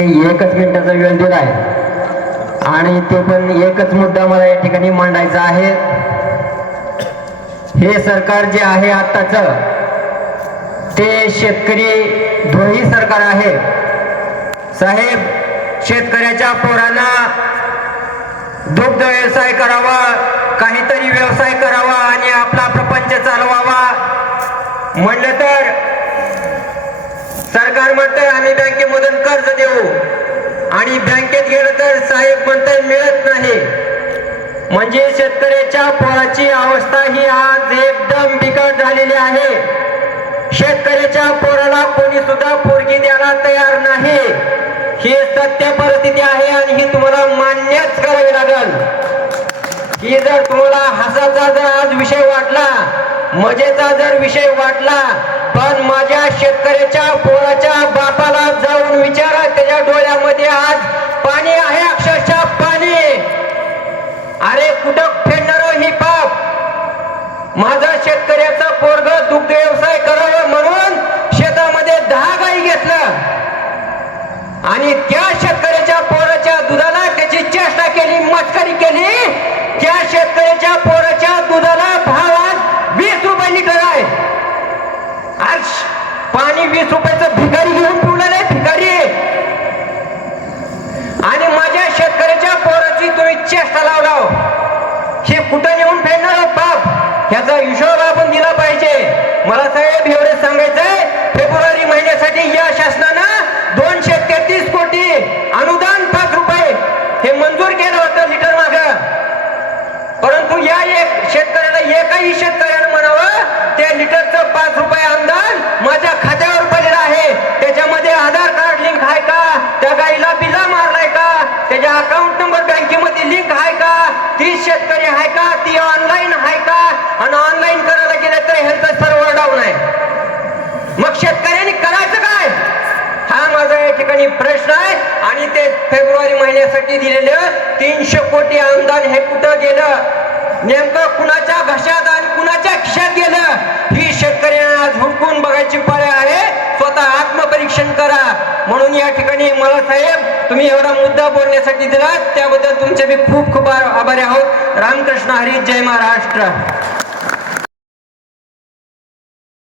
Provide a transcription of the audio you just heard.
एकच मिनिटाचा वेळ दिला आहे. आणि ते पण एकच मुद्दा मला या ठिकाणी मांडायचा आहे. हे सरकार जे आहे आत्ताच ते शेतकरी द्रोही सरकार आहे. साहेब शेतकऱ्याच्या पोरांना दुग्ध व्यवसाय करावा काहीतरी व्यवसाय करावा आणि आपला प्रपंच चालवावा. म्हणलं तर सरकार म्हणतंय आम्ही बँकेमधून कर्ज देऊ. आणि बँकेत गेलं तर साहेब म्हणतंय मिळत नाही. म्हणजे शेतकऱ्याच्या पोराची अवस्था ही आज एकदम बिकट झालेली आहे. शेतकऱ्याच्या पोराला कोणी सुद्धा पोरगी द्यायला तयार नाही. ही सत्य परिस्थिती आहे आणि ही तुम्हाला मान्यच करावी लागेल. ही जर तुम्हाला हसाचा जर आज विषय वाटला मजेचा जर विषय वाटला पण माझ्या शेतकऱ्याच्या पोराच्या बापाला जाऊन विचारा त्याच्या डोळ्यामध्ये आज पाणी आहे अक्षरशः पाणी अरे कुठं फेडणार ही पाप. माझा शेतकऱ्याचा पोरग दुग्ध व्यवसाय करावा म्हणून शेतामध्ये दहा गाई घेतलं. आणि त्या शेतकऱ्याच्या पोराच्या दुधाला त्याची चेष्टा केली मस्करी केली. त्या शेतकऱ्याच्या पोराच्या दुधाला भावात वीस रुपये लिटर आहे. आज पाणी वीस रुपयाचं भिकारी घेऊन पिवलं नाही भिकारी. आणि माझ्या शेतकऱ्याच्या पोराची तुम्ही चेष्टा लावलाव. कुठं नेऊन फेडणार बाप ह्याचा हिशोब आपण दिला पाहिजे. मला साहेब एवढेच सांगायचंय फेब्रुवारी महिन्यासाठी या शासनानं दोनशे तेहतीस कोटी अनुदान पाच रुपये हे मंजूर केलं होतं लिटर माग. परंतु या एक शेतकऱ्याला एकही शेतकऱ्यानं म्हणावं त्या लिटरचं पाच रुपये अंदाज माझ्या खात्यावर पडलेलं आहे त्याच्यामध्ये आधार कार्ड लिंक आहे का त्या गाईला बिला मारलाय का त्याच्या अकाउंट नंबर बँकेमध्ये लिंक आहे का ती शेतकरी आहे का ती ऑनलाईन आहे का? आणि ऑनलाईन करायला गेलं तर ह्यांचं सर्व्हर डाऊन आहे. मग शेतकऱ्यांनी करायचं काय? हा माझा या ठिकाणी प्रश्न आहे. आणि ते फेब्रुवारी महिन्यासाठी दिलेलं तीनशे कोटी अनुदान हे कुठं गेलं? नेमकं कुणाच्या घशात आणि कुणाच्या खिशात गेलं ही शेतकऱ्यांना आज हुडकून बघायची पाळी आहे स्वतः आत्मपरीक्षण करा म्हणून या ठिकाणी मला साहेब तुम्ही एवढा मुद्दा बोलण्यासाठी दिला त्याबद्दल तुमचे मी खूप खूप आभारी आहोत. रामकृष्ण हरी जय महाराष्ट्र.